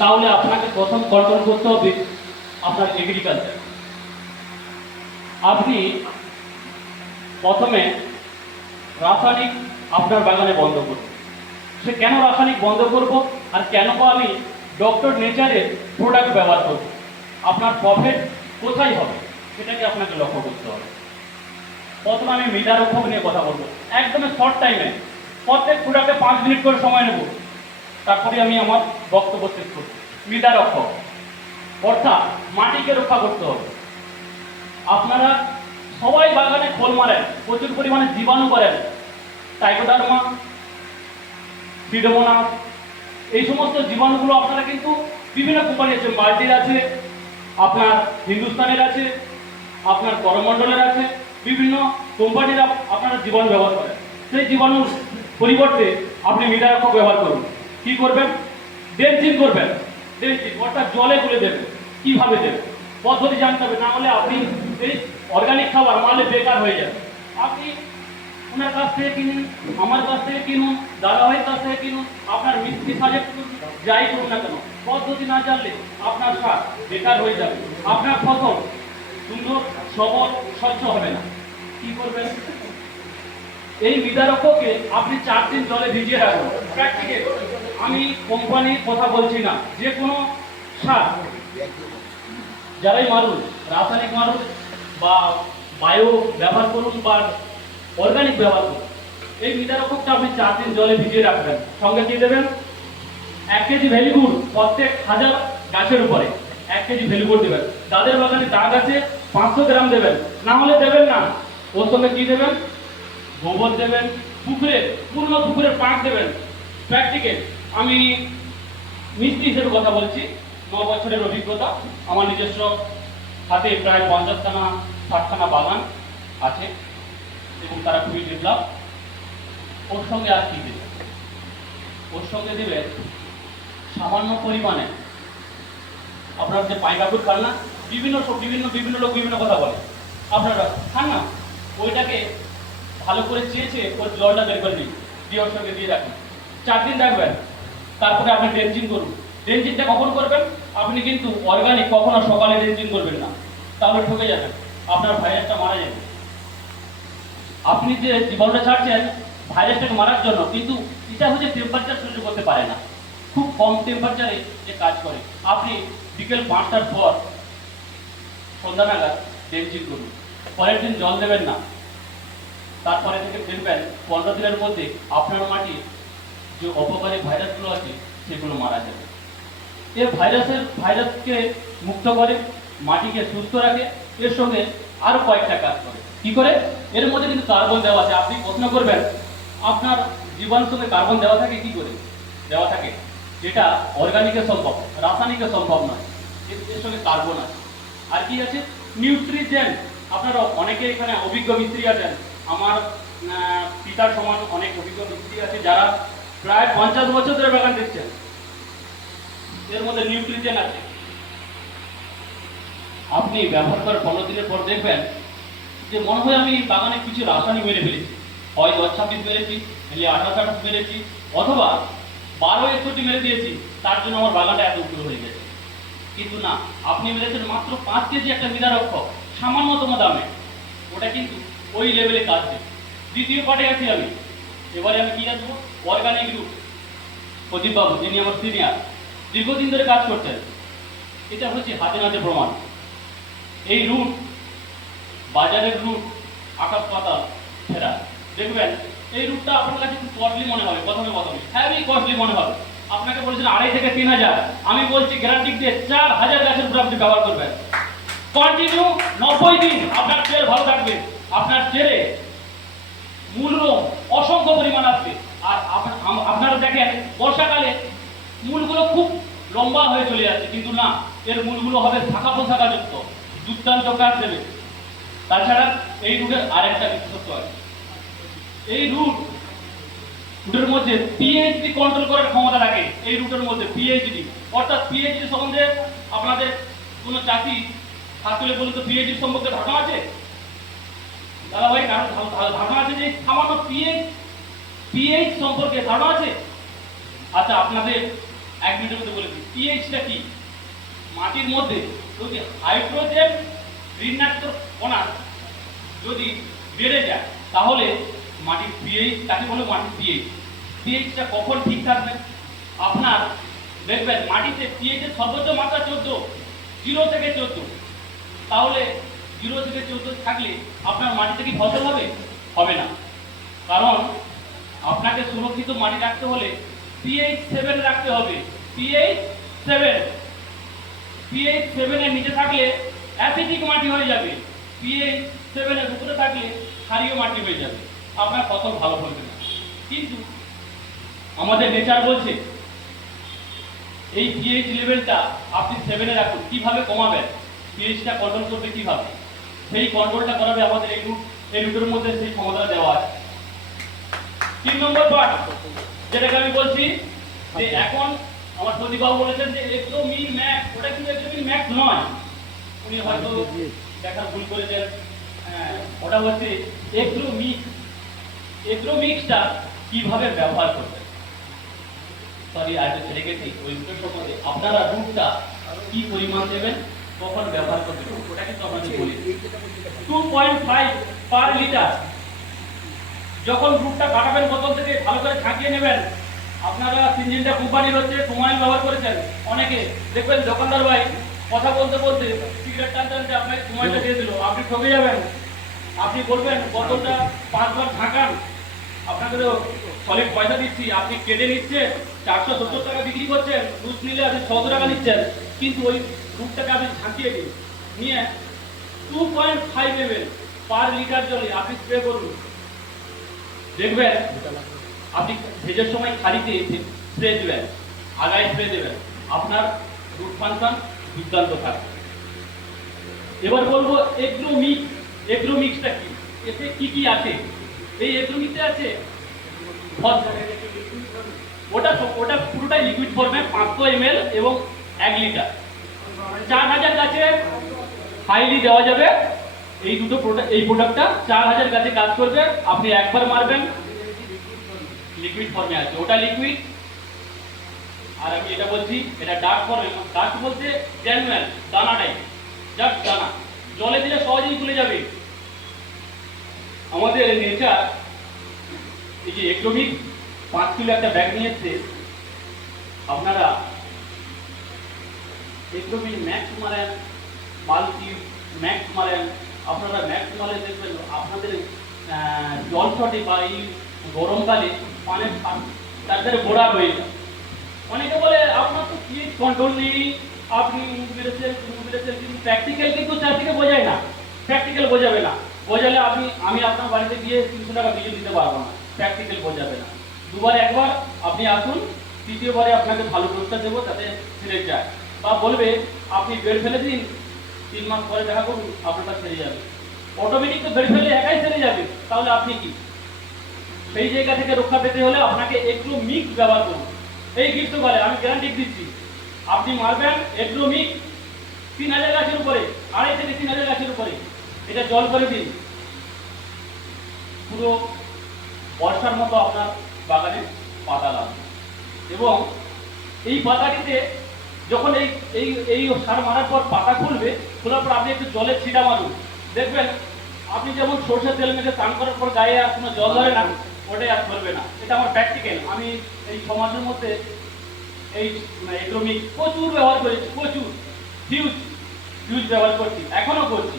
তাহলে আপনাকে প্রথম কন্ট্রোল করতে হবে আপনার এগ্রিকালচার। আপনি প্রথমে রাসায়নিক আপনার বাগানে বন্ধ করুন। সে কেন রাসায়নিক বন্ধ করব আর কেন বা আমি ডক্টর নেচারের প্রোডাক্ট ব্যবহার করব, আপনার প্রফিট কোথায় হবে সেটাকে আপনাকে লক্ষ্য করতে হবে। প্রথমে আমি মৃদারক্ষক নিয়ে কথা বলবো, একদম শর্ট টাইমে। প্রত্যেক প্রোডাক্টে 5 মিনিট করে সময় নেব, তারপরে আমি আমার বক্তব্য শেষ করব। মৃদারক্ষক অর্থাৎ মাটিকে রক্ষা করতে হবে। আপনারা সবাই বাগানে খোল মারেন, প্রচুর পরিমাণে জীবাণু করেন, টাইকোডার্মা, সিডোমোনাস, এই সমস্ত জীবাণুগুলো আপনারা কিন্তু বিভিন্ন কোম্পানি আছে, মাল্টির আছে, আপনার হিন্দুস্তানের আছে, আপনার করমণ্ডলের আছে, বিভিন্ন কোম্পানিরা আপনারা জীবাণু ব্যবহার করেন। সেই জীবাণুর পরিবর্তে আপনি মৃদারক্ষক ব্যবহার করুন। কি করবেন? ড্রেঞ্চিং করবেন। ড্রেঞ্চিং অর্থাৎ জলে গুলে দেবেন। কিভাবে দেবেন পদ্ধতি জানতে হবে, না হলে আপনি এই অর্গানিক খাবার মারলে বেকার হয়ে যাবে। আপনি ওনার কাছ থেকে কিনুন, আমার কাছ থেকে কিনুন, দাদাভাইয়ের কাছ থেকে কিনুন, আপনার মিস্ত্রি সাজেক্ট করুন, যাই করুন না কেন, পদ্ধতি না জানলে আপনার সার বেকার হয়ে যাবে, আপনার ফসল সুন্দর সবল স্বচ্ছ হবে না। কি করবেন? এই মৃদারক্ষকে আপনি 4 দিন জলে ভিজিয়ে রাখুন। প্র্যাকটিক্যাল, আমি কোম্পানির কথা বলছি না, যে কোনো সার যারাই মারুন, রাসায়নিক মারুন বা বায়ো ব্যবহার করুন বা অর্গানিক ব্যবহার করুন, এই মৃদারক্ষকটা আপনি 4 দিন জলে ভিজিয়ে রাখবেন। সঙ্গে দিয়ে দেবেন 1 কেজি ভেলিগুড় প্রত্যেক 1000 গাছের উপরে 1 কেজি ভেলিগুড় দেবেন। যাদের বাগানে দাগ আছে 500 গ্রাম দেবেন, না হলে দেবেন না। ওর সঙ্গে কি দেবেন? গোবর দেবেন, পুকুরে পূর্ণ পুকুরের পাক দেবেন। প্র্যাকটিক্যাল, আমি মিস্ত্রি হিসেবে কথা বলছি, 9 বছরের অভিজ্ঞতা, আমার নিজস্ব হাতে প্রায় 50খানা 60খানা বাগান আছে এবং তারা খুবই ডেভেলপ। ওর সঙ্গে আর কি দেবে? ওর সঙ্গে দেবে সামান্য পরিমাণে আপনার যে পাইকাকুর খান না, বিভিন্ন লোক বিভিন্ন কথা বলে, আপনারা খান না, ওইটাকে ভালো করে চেয়েছে ওর জলটা বের করে দিন, দিয়ে ওর সঙ্গে দিয়ে রাখুন। 4 দিন রাখবেন, তারপরে আপনি ড্রেঞ্চিং করুন। ড্রেঞ্চিংটা কখন করবেন? আপনি কিন্তু অর্গানিক কখনো সকালে ড্রেঞ্চিং করবেন না, তাহলে ঠকে যাবেন, আপনার ভাইরাসটা মারা যাবে। আপনি যে জীবাণুটা ছাড়ছেন ভাইরাসটাকে মারার জন্য, কিন্তু এটা হচ্ছে টেম্পারেচার সহ্য করতে পারে না, খুব কম টেম্পারেচারে যে কাজ করে। আপনি বিকেল 5টার পর সন্ধ্যা নাগাদ ড্রেঞ্চিং করুন, পরের দিন জল দেবেন না। তারপরে থেকে দেখবেন 15 দিনের মধ্যে আপনার মাটি যে অপকারী ভাইরাসগুলো আছে সেগুলো মারা যাবে। এর ভাইরাসকে মুক্ত করে, মাটিকে সুস্থ রাখে, এর সঙ্গে আরো কয়েকটা কাজ করে। কি করে? এর মধ্যে কিন্তু কার্বন দেওয়া আছে। আপনি প্রশ্ন করবেন আপনার জীবাণুর সঙ্গে কার্বন দেওয়া থাকে, কি করে দেওয়া থাকে? যেটা অর্গানিকে সম্ভব, রাসায়নিকে সম্ভব নয়, এর সঙ্গে কার্বন আছে। আর কি আছে? নিউট্রিজেন্ট। আপনারা অনেকে এখানে অভিজ্ঞ মিস্ত্রি আছেন, আমার পিতার সমান অনেক অভিজ্ঞ মিস্ত্রি আছে যারা প্রায় 50 বছর ধরে বাগান দেখছেন। এর মধ্যে নিউট্রিজেন আছে। আপনি ব্যবহার করার 15 দিনের পর দেখবেন যে মনে হয় আমি বাগানে কিছু রাসায়নিক মেরে ফেলেছি, হয় 10-26 মেরেছি, 28-28 মেরেছি, অথবা 12-61 মেরে দিয়েছি, তার জন্য আমার বাগানটা এত উপরে হয়ে গেছে। কিন্তু না, আপনি মেরেছেন মাত্র 5 কেজি একটা মৃদারক্ষক সামান্যতম দামে, ওটা কিন্তু ওই লেভেলে কাজ দেবে। দ্বিতীয় পার্টে আছি আমি। এবারে আমি কি আসবো? Organic root. প্রদীপ বাবু, যিনি আমার সিনিয়র, দীর্ঘদিন ধরে কাজ করছেন, এটা হচ্ছে হাতে নাতে প্রমাণ। এই রুট, বাজারের রুট, আকাশ পাতাল ফেরা। দেখবেন এই রুটটা আপনার কাছে খুব কস্টলি মনে হবে, প্রথমে হ্যাভি কস্টলি মনে হবে। আপনাকে বলেছেন 2,500 থেকে 3,000, আমি বলছি গ্যারান্টি দিয়ে 4,000 গাছের উপরে আপনি ব্যবহার করবেন। কন্টিনিউ 90 দিন আপনার চেয়ার ভালো থাকবে, আপনার চেয়ারে মূলরোম অসংখ্য পরিমাণ আসবে। আর আপনারা দেখেন বর্ষাকালে মূলগুলো খুব লম্বা হয়ে চলে যাচ্ছে, কিন্তু না, এর মূলগুলো হবে শাখা প্রশাখাযুক্ত, দুর্দান্ত কাজ দেবে। তাছাড়া এই রুটের আরেকটা বিশেষত্ব আছে, এই রুটের মধ্যে পিএইচডি কন্ট্রোল করার ক্ষমতা থাকে। এই রুটের মধ্যে পিএইচডি, অর্থাৎ পিএইচডি সম্বন্ধে আপনাদের কোনো চাষি হাত তুলে বলুন তো, পিএইচডি সম্পর্কে ধারণা আছে? দাদা ভাই, ধারণা আছে যে সামান্য পিএইচ সম্পর্কে ধারণা আছে? আচ্ছা, আপনাদের এক মিনিটের মধ্যে বলে দিই পিএইচটা কি। মাটির মধ্যে যদি হাইড্রোজেন ঋণাত্মক কণা যদি বেড়ে যায় তাহলে মাটির পিএইচ, তাকে বলে মাটির পিএইচ। পিএইচটা কখন ঠিক থাকবে? আপনার দেখবেন মাটিতে পিএইচের সর্বোচ্চ মাত্রা 14, 0 থেকে 14। তাহলে 0 থেকে 14 থাকলে আপনার মাটিতে কি ফসল হবে? হবে না। কারণ আপনাকে সুরক্ষিত মাটি রাখতে হলে পিএইচ 7 রাখতে হবে। পিএইচ 7, পিএইচ 7 এর নিচে থাকলে অ্যাসিডিক মাটি হয়ে যাবে। পিএইচ 7 এর উপরে থাকলে ক্ষারীয় মাটি হয়ে যাবে, আপনার ফসল ভালো ফলবে না। কিন্তু আমাদের নেচার বলছে এই পিএইচ লেভেলটা আপনি 7 এ রাখুন। কিভাবে কমাবেন? পিএইচটা কন্ট্রোল করবে কিভাবে? সেই কন্ট্রোলটা করাবে আমাদের এই রুটের মধ্যে সেই ক্ষমতা দেওয়া আছে। 3 নম্বর পার্ট যেটাকে আমি বলছি যে এখন আমার সন্দীপবাবু বলেছেন যে এগ্রোমিন ম্যাক্স, ওটা কিন্তু এগ্রোমিন ম্যাক্স নয়, উনি হয়তো দেখার ভুল করেছেন। ওটা হচ্ছে এগ্রোমিক্স। এগ্রোমিক্সটা কিভাবে ব্যবহার করবেন? সরি আরেকটা ছেড়ে গেছি ওই রুটের সম্বন্ধে। আপনারা রুটটা কি পরিমাণ দেবেন, কখন ব্যবহার করবেন ওটা কিন্তু আপনাদের বলি। 2.5 পার লিটার যখন রুটটা কাটাবেন বোতল থেকে ভালো করে ঝাঁকিয়ে নেবেন। আপনারা সিনজিনটা কোম্পানির হচ্ছে কুমাইল ব্যবহার করেছেন অনেকে, দেখবেন দোকানদার ভাই কথা বলতে বলতে সিগারেট টানতে আপনাকে কুমাইলটা দিয়ে দিল, আপনি ঠকে যাবেন। আপনি বলবেন বোতলটা 5 বার ঝাঁকান, আপনাকে তো সলিড পয়সা দিচ্ছি, আপনি কেটে নিচ্ছেন 470 টাকা বিক্রি করছেন, দুধ নিলে আপনি 600 টাকা নিচ্ছেন, কিন্তু ওই দুধটাকে আপনি ঝাঁকিয়ে দিন, নিয়ে 2.5 ml পার লিটার জলে আপনি স্প্রে করুন। দেখবেন আপনি ভেজের সময় খালিতে স্প্রে দেবেন, আগায় স্প্রে দেবেন, আপনার রুট ফাংশন দুর্দান্ত থাকবে। এবার বলবো এগ্রোমিক্স। এগ্রোমিক্সটা কি, এতে কি কি আছে? এই এগ্রোমিক্সে আছে ওটা পুরোটাই লিকুইড ফর্মে 500 ml এবং 1 লিটার। 4000 গাছে হাইলি দেওয়া যাবে। এই দুটো এই প্রোডাক্টটা 4000 গাছে কাজ করবে। আপনি একবার মারবেন, লিকুইড ফর্মে আছে, ওটা লিকুইড। আর আমি এটা বলছি এটা ডার্ক ফর্মে। ডার্ক বলতে জ্যানুয়াল দানা টাইপ, জাস্ট দানা, জলে দিলে সহজেই গুলে যাবে। আমাদের নেচার এই যে এগ্রোমিক্স 5 কিলো একটা ব্যাগ নিয়ে এসছে, আপনারা এগ্রোমিক ম্যাক্স মারেন, মাল্টি ম্যাক্স মারেন, আপনারা ম্যাক্স মারে দেখবেন আপনাদের জল শটে বা এই গরমকালে পানের তাদের গোড়া রয়ে যায়। অনেকে বলে আপনার তো পিএইচ কন্ট্রোল নেই, আপনি বেড়েছেন কিন্তু প্র্যাকটিক্যাল কিন্তু চারদিকে বোঝায় না। প্র্যাকটিক্যাল বোঝাবে না, বোঝালে আমি আপনার বাড়িতে গিয়ে 300 টাকা বিজলি দিতে পারবো না। প্র্যাকটিক্যাল বোঝাবে না। দুবার একবার আপনি আসুন, তৃতীয়বারে আপনাকে ভালো ডোজটা দেবো যাতে ছেড়ে যায়। বা বলবে আপনি বেড ফেলে দিন, 3 মাস পরে দেখা করুন, আপনারটা ছেড়ে যাবে। অটোমেটিক তো বেড ফেলে একাই ছেড়ে যাবে, তাহলে আপনি কি? সেই জায়গা থেকে রক্ষা পেতে হলে আপনাকে একটু মিক্স ব্যবহার করুন। এই গ্রীষ্মকালে আমি গ্যারান্টি দিচ্ছি, আপনি মারবেন এগ্রোমিক্স 3000 গাছের উপরে, 2.5 থেকে 3000 গাছের উপরে, এটা জল করে দিন, পুরো বর্ষার মতো আপনার বাগানে পাতা লাগবে। এবং এই পাতাটিতে যখন এই সার মারার পর পাতা খুলবে, খোলার পর আপনি একটু জলের ছিটা মারুন, দেখবেন আপনি যেমন সরষের তেল মেখে স্নান করার পর গায়ে আর কোনো জল ধরে না, ওটাই আর ধরবে না। এটা আমার প্র্যাকটিক্যাল। আমি এই সমাজের মধ্যে এই এগ্রোমিক্স প্রচুর ব্যবহার করেছি, প্রচুর হিউজ ব্যবহার করছি, এখনো করছি।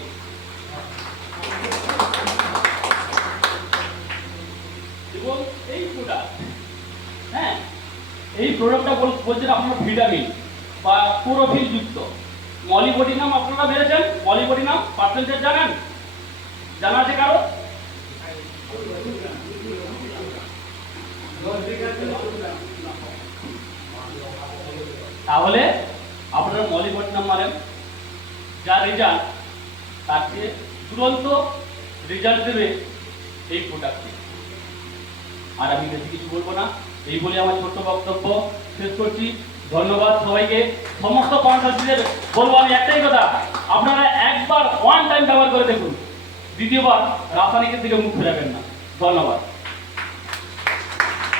এবং এই প্রোডাক্ট, হ্যাঁ, এই প্রোডাক্টটা বলছেন আপনার ভিটামিন বা ক্লোরোফিল যুক্ত। মলিবডিনাম আপনারা বেড়েছেন, মলিবডিনাম পার্সেন্টেজ জানেন? জানা আছে কারো? তাহলে আপনারা মলিবডিনাম মারেন, যা রেজাল্ট তার চেয়ে তুরন্ত রেজাল্ট দেবে এই প্রোডাক্টটি। আর আমি বেশি কিছু বলবো না, এই বলে আমার ছোট্ট বক্তব্য শেষ করছি। ধন্যবাদ সবাইকে। সমস্ত কনসালটেন্টদের বলবো আমি একটাই কথা, আপনারা একবার ওয়ান টাইম ব্যবহার করে দেখুন, দ্বিতীয়বার রাসায়নিকের দিকে মুখ ফেরাবেন না। ধন্যবাদ।